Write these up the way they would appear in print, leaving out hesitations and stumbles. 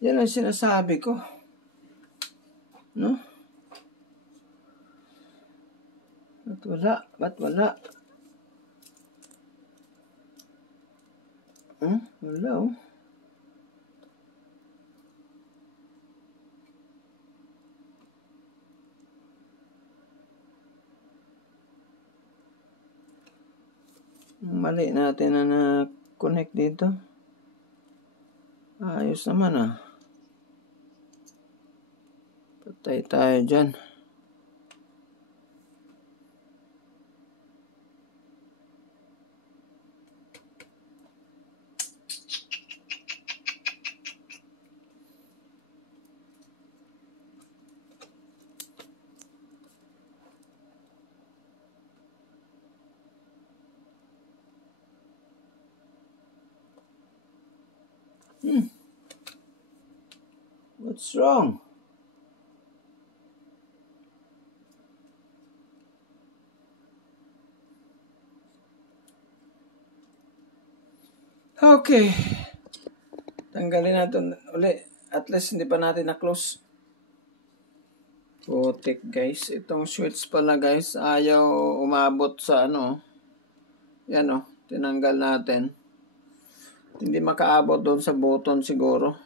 Yan ang sinasabi ko. No? Ba't wala? Ba't wala? Wala oh. Mali natin na na-connect dito. Ayos naman ah. Patay tayo dyan. What's wrong? Okay. Tanggalin natin uli. At least hindi pa natin na-close. Putik guys. Itong switch pala guys. Ayaw umabot sa ano. Yan o. Tinanggal natin. Hindi makaabot doon sa button siguro.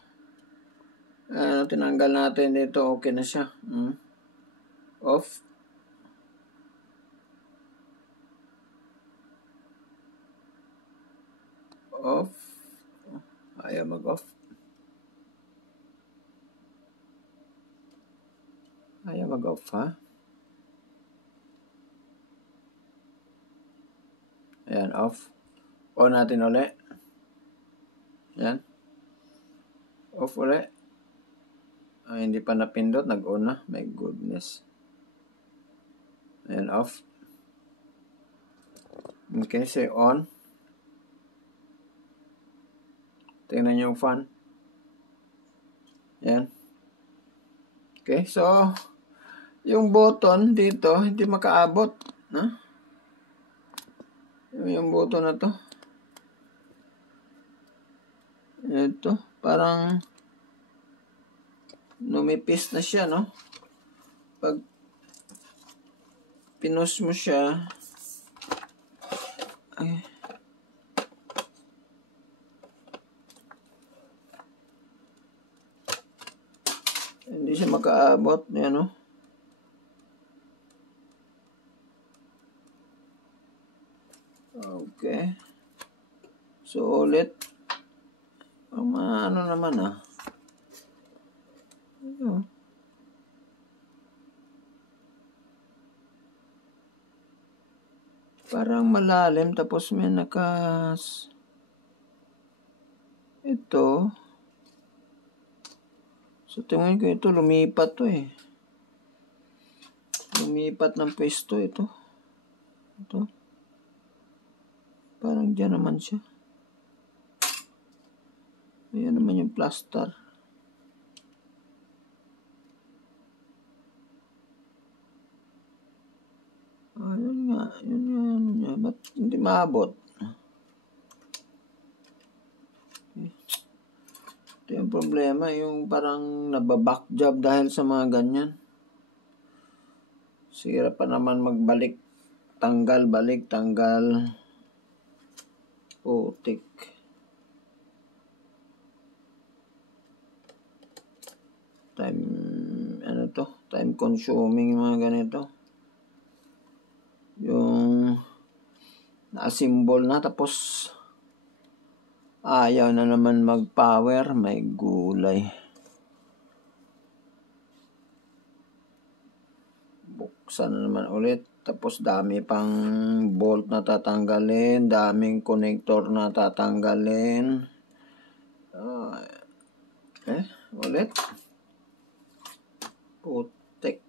Tinanggal natin dito. Okay na siya. Off. Off. Ayaw mag-off. Ayaw mag-off ha. Ayan, off. On natin ulit. Ayan. Off ulit. Hindi pa napindot. Nag-on na. My goodness. Ayan, off. Okay, say on. Tingnan yung fan. Ayan. Okay, so yung button dito hindi makaabot, no? Yung button na to. Ito, parang numipis na siya, no? Pag pinus mo siya, ay, hindi siya makaabot, yan, no? Okay. So, ulit. Ano naman, Parang malalim, tapos may ito. So, tingin ko ito, lumipat to eh. Lumipat ng pwesto ito. Ito. Parang dyan naman siya. Ayan naman yung plaster. Yun nga. Yun nga. Ba't hindi maabot? Ito yung problema. Yung parang nababack job dahil sa mga ganyan. Sira pa naman magbalik. Tanggal, balik, tanggal. Putik. Time consuming mga ganito. Yung na-assemble na tapos ayaw na naman mag-power, may gulay. Buksan na naman ulit. Tapos dami pang bolt na tatanggalin, daming connector na tatanggalin. Ulit. Putik.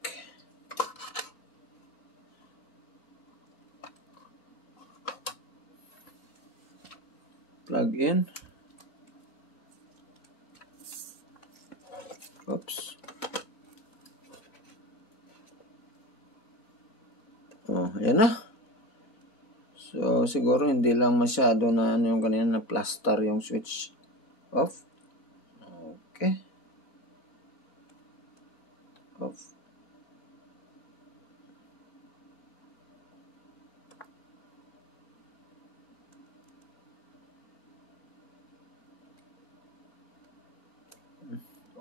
Plug in. Oops. Ayan na. So, siguro hindi lang masyado na yung kanina na plaster yung switch off. Okay.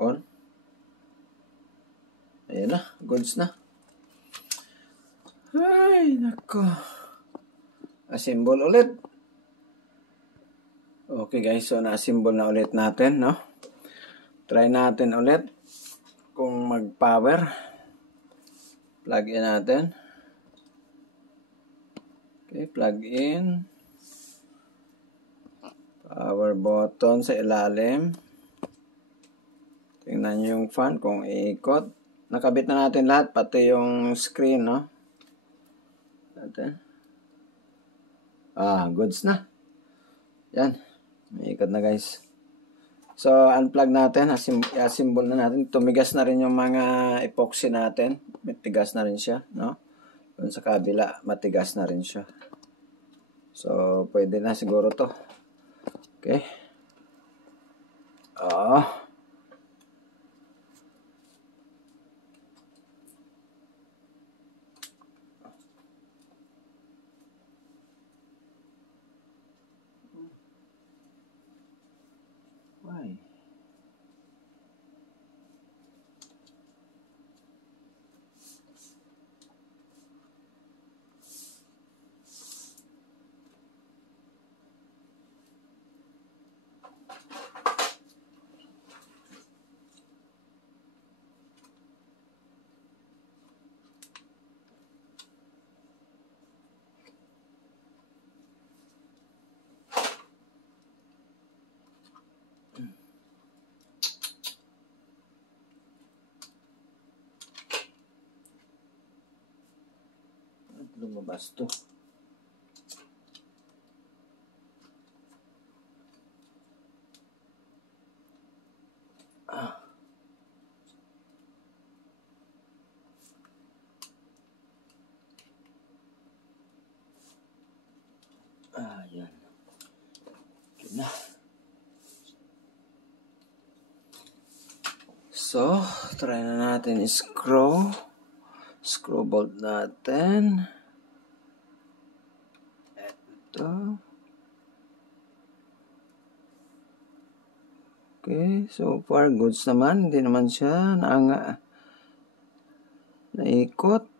On. Ayan na, goods na. Ay, nako. Assemble ulit. Okay guys, so na-assemble na ulit natin, no? Try natin ulit kung mag-power. Plug in natin. Okay, plug in. Power button sa ilalim. Tingnan nyo yung fan kung iikot. Nakabit na natin lahat, pati yung screen, no? Natin. Goods na. Yan. Iikot na guys. So, unplug natin. Assemble na natin. Tumigas na rin yung mga epoxy natin. Matigas na rin siya, no? Doon sa kabila, matigas na rin siya. So, pwede na siguro to. Okay. Why? Lumabas to. Yan. Okay na. So, try na natin screw bolt natin. Ito. Okay, so far goods naman. Hindi naman siya naikot.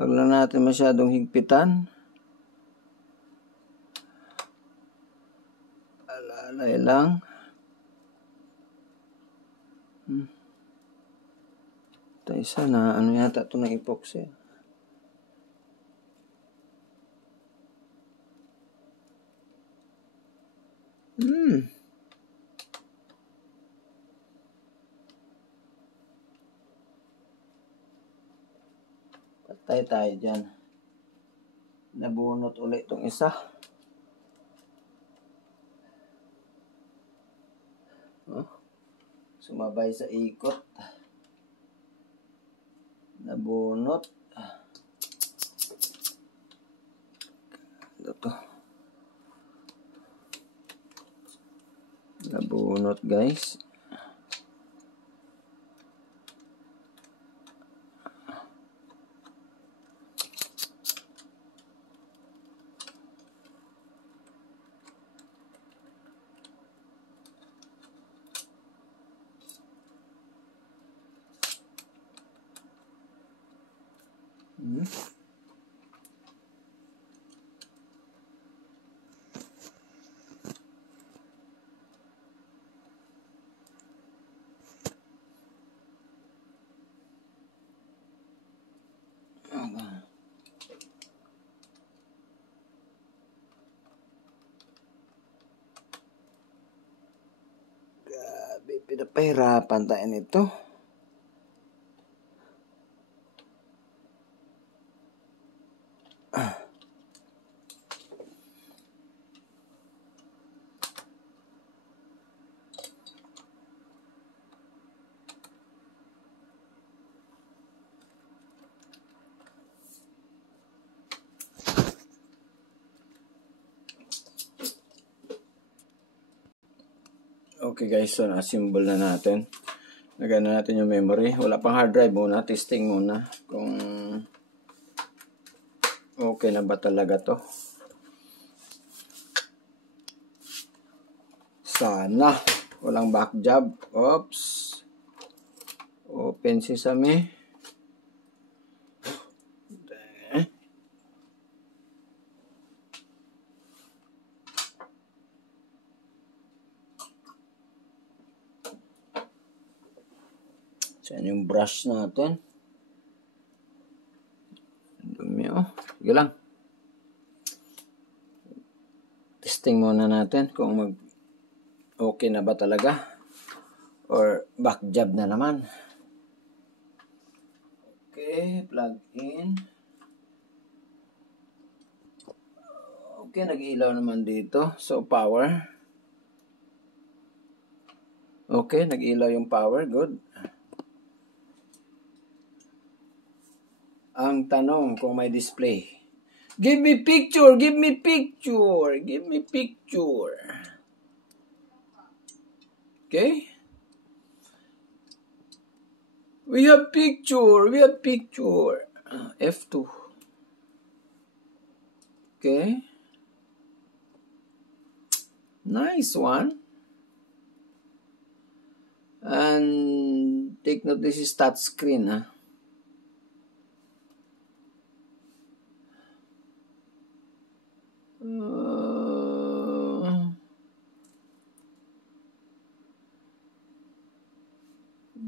Wag lang natin masyadong higpitan. Alalay lang. Ito isa na, ano yata ito na epoxy. Patay tayo dyan. Nabunot ulit itong isa. Sumabay sa ikot. Nabunot. Ito. Nabunot guys. Grabe, pinapahirapan tayo nito. Okay guys, so na-assemble na natin. Lagyan na natin yung memory. Wala pang hard drive muna. Testing muna kung okay na ba talaga to. Sana. Walang back jab. Oops. Open sesame. So, yan yung brush natin. Dumi, oh. Sige lang. Testing muna natin kung okay na ba talaga. Or back jab na naman. Okay, plug in. Okay, nag-ilaw naman dito. So, power. Okay, nag-ilaw yung power. Good. Ang tanong kung may display. Give me picture! Give me picture! Give me picture! Okay? We have picture! We have picture! F2. Okay? Nice one. And take note, this is touch screen, huh?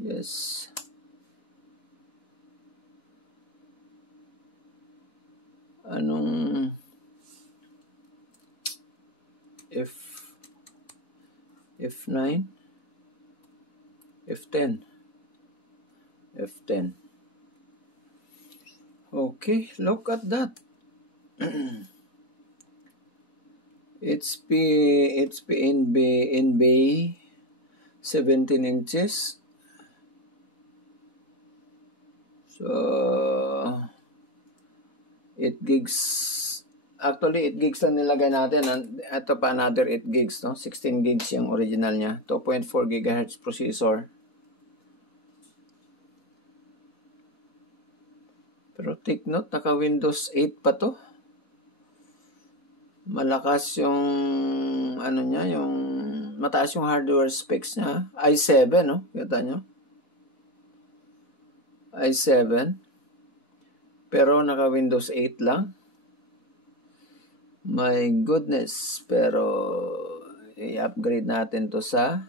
Yes. Anong F9? F10. F10. Okay, look at that. It's NBA 17 inches. So 8 gigs. Actually 8 gigs lang nilagay natin. Ito pa another 8 gigs, no? 16 gigs yung original niya. 2.4 GHz processor. Pero take note, naka Windows 8 pa to. Malakas yung ano niya, yung mataas yung hardware specs niya. i7, no? Kita nyo? i7. Pero naka Windows 8 lang. My goodness. Pero i-upgrade natin to sa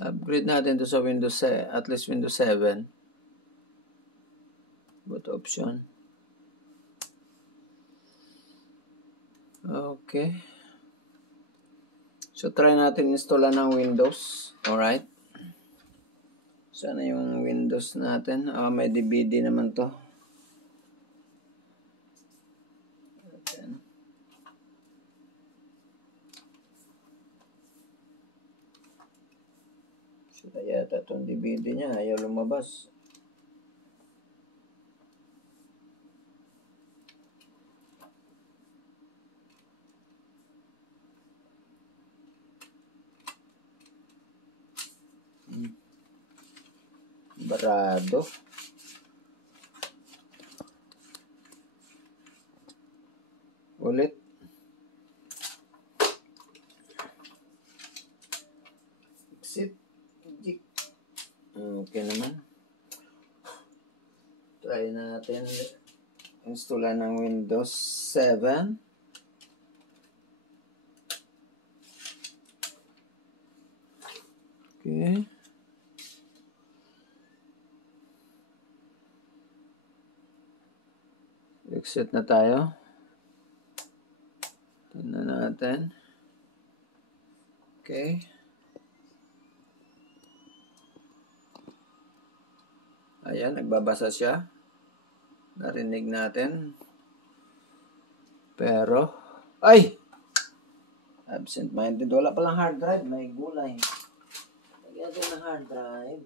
upgrade natin to sa Windows, at least Windows 7. Boot option. Okay. So, try natin installan ng Windows. Alright. Sana yung Windows natin. May DVD naman to. Sila yata itong DVD niya. Ayaw lumabas. Barado. Ulit. Exit. Okay naman. Try natin installan ng Windows 7. Okay. Exit na tayo. Tingnan natin. Okay. Ayan, nagbabasa siya. Narinig natin. Pero, ay! Absent-minded. Wala palang hard drive. May gulay. Lagyan natin ng hard drive.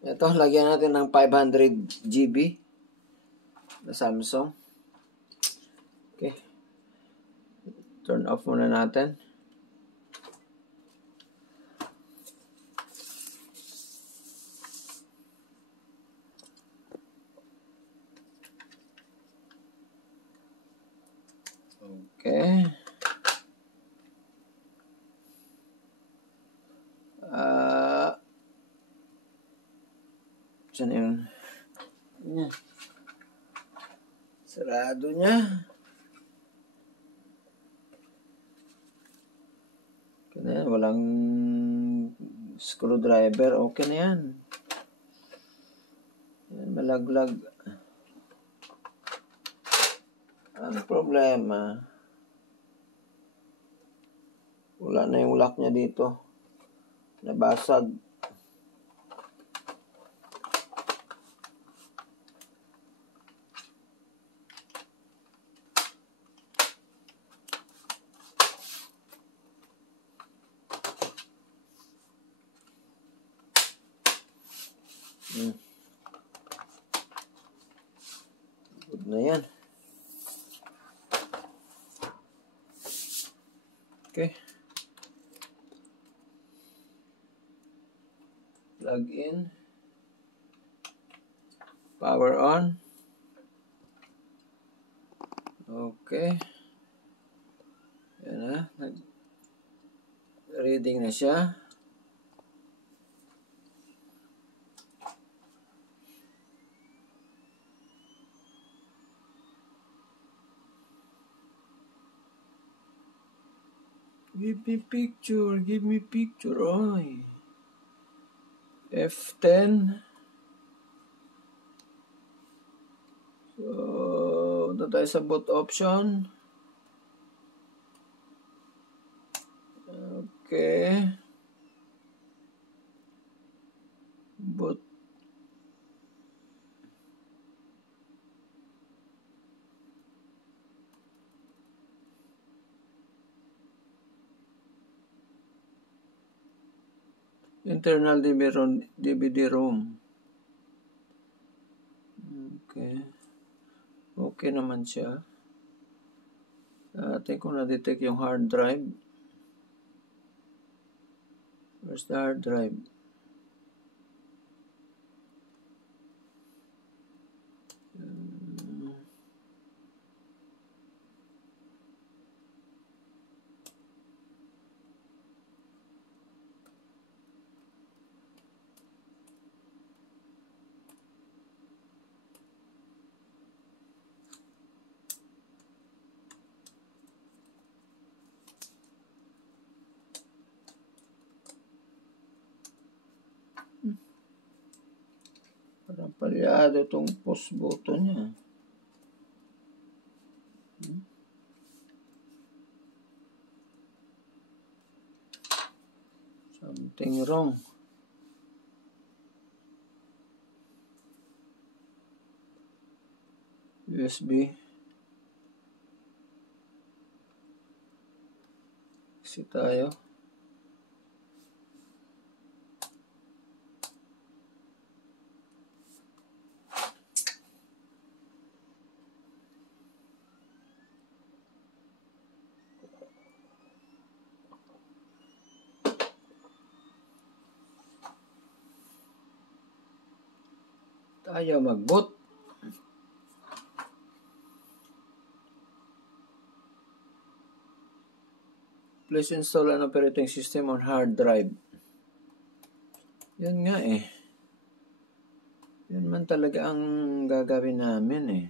Ito, lagyan natin ng 500 GB na Samsung. Okay. turn off muna natin. Okay. Saan yun? Sarado niya. Okay na yan. Walang screwdriver. Okay na yan. Yan, malaglag. Ang problema, wala na yung lock niya dito. Nabasag. Good na yan. Okay. Plug in. Power on. Okay. Yan na. Reading na siya. Give me picture. Give me picture. Oy. F10. So, ito tayo sa boot option. Okay. Boot. Internal DVD-ROM. Okay. Okay naman siya. Atin kung na-detect yung hard drive. Where's the hard drive? Parang palyado itong post button niya. Something wrong. USB. Kasi tayo. Tayo mag-boot. Please install an operating system on hard drive. Yan nga eh. Yan man talaga ang gagawin namin eh.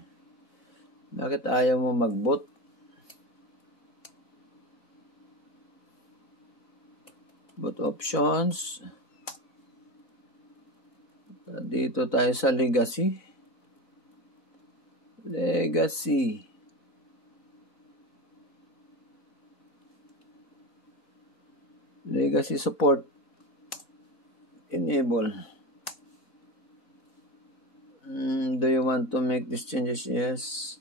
Bakit ayaw mo mag-boot? Boot options. Dito tayo sa legacy. Legacy. Legacy support. Enable. Do you want to make these changes? Yes.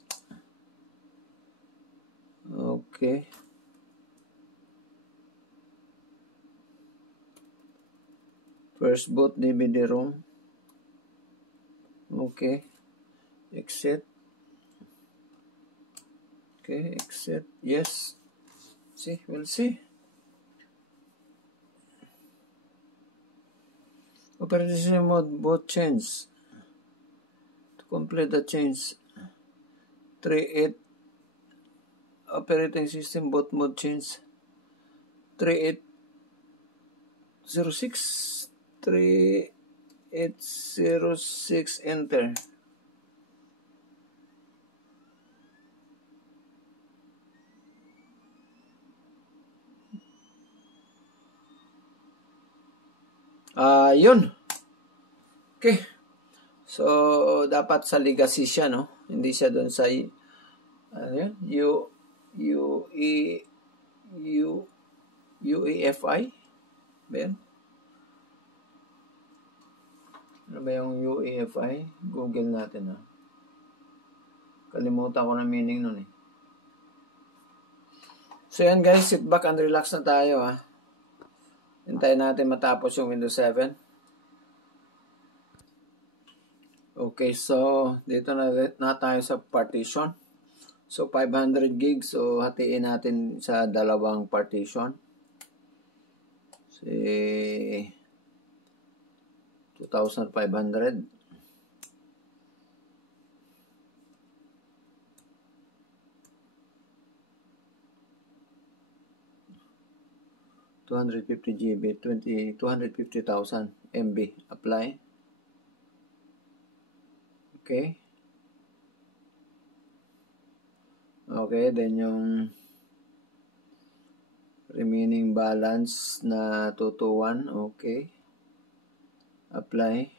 Okay. First boot DVD-ROM. Okay. Exit. Okay, exit. Yes. See, we'll see. Operating mode both change. To complete the change, 38 operating system both mode change. 3806 3806 enter. Yun. Okay. So, dapat sa legacy siya, no? Hindi siya doon sa ano yun? UEFI? Ba yan? Ano ba yung UEFI? Google natin, ha? Kalimutan ko na meaning nun, eh. So, yan guys. Sit back and relax na tayo, ha? Hintayin natin matapos yung Windows 7. Okay, so dito na tayo sa partition. So 500 gigs, so hatiin natin sa dalawang partition. Say 2,500. GB, 250,000 MB. Apply. Okay. Okay, then yung remaining balance na 221. Okay. Apply.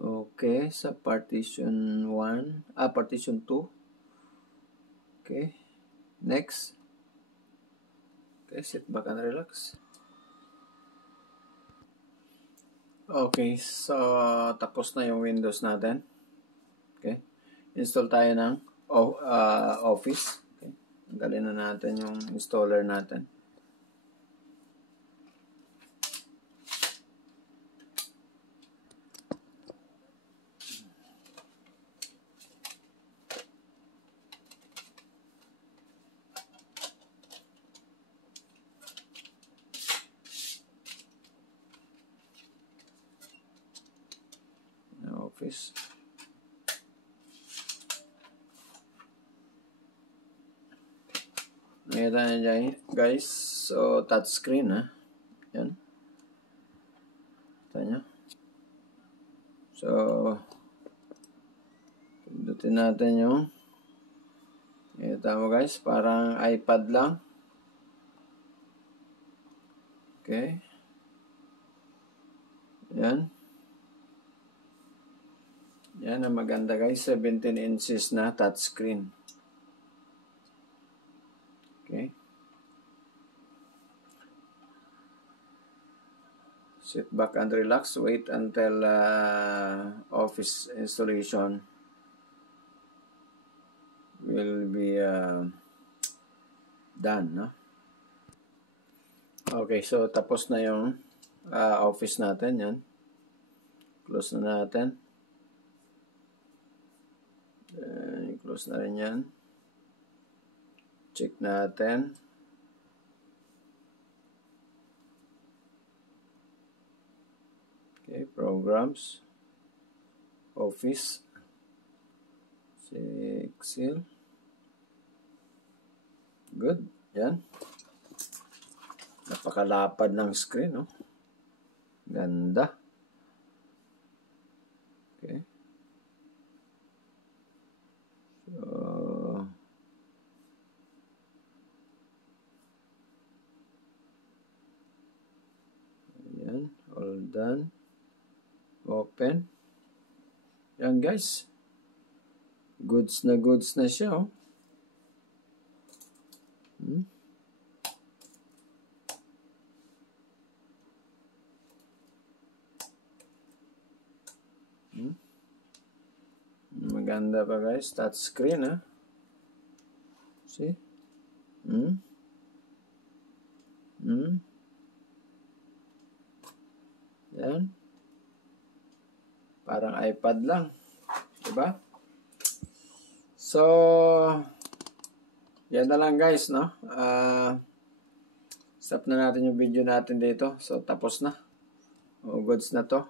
Okay, sa partition 1, partition 2. Okay. Next. Okay, sit back and relax. Okay, so tapos na yung Windows natin. Okay. Install tayo ng Office. Okay. Tanggalin na natin yung installer natin. Office. Nakita nyo dyan, guys. So, touchscreen, ha. Yan. Kita nyo. So, pindutin natin yung nakita mo, guys. Parang iPad lang. Okay. Yan. Yan ang maganda, guys. 17 inches na touchscreen. Okay. Sit back and relax. Wait until Office installation will be done, no? Okay, so tapos na yung Office natin. Yan. Close na natin. Close na rin yan. Check natin. Okay, programs. Office. Excel. Good. Yan. Napakalapad ng screen, no? Ganda. Okay. So, ayan. All done. Open. Yan, guys. Goods na siya, oh. Maganda pa, guys. Touch screen, ha. See? Yan. Parang iPad lang. Diba? So, yan na lang guys, no? Stop na natin yung video natin dito. So, tapos na. Goods na to.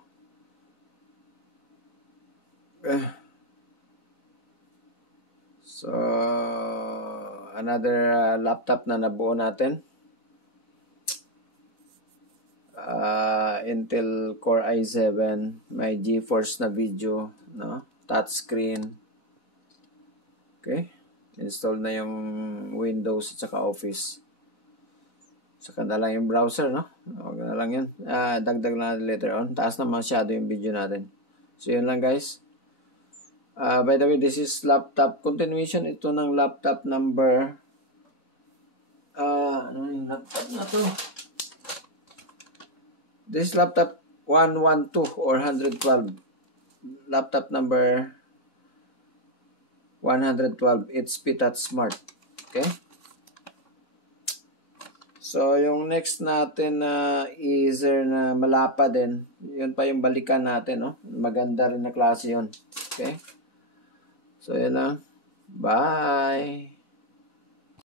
So, another laptop na nabuo natin. Intel Core i7, may GeForce na video, no? Touchscreen. Okay. Install na yung Windows at saka Office. Saka na lang yung browser, no? Huwag na lang yun. Dagdag na later on. Taas na masyado yung video natin. So, yun lang guys. By the way, this is laptop continuation. Ito ng laptop number. Ano yung laptop na to? This laptop 112 or 112. Laptop number 112. It's Touch Smart. Okay? So, yung next natin na Acer na malapa din, yun pa yung balikan natin, no? Maganda rin na klase yun. Okay? So, yun lang. Bye!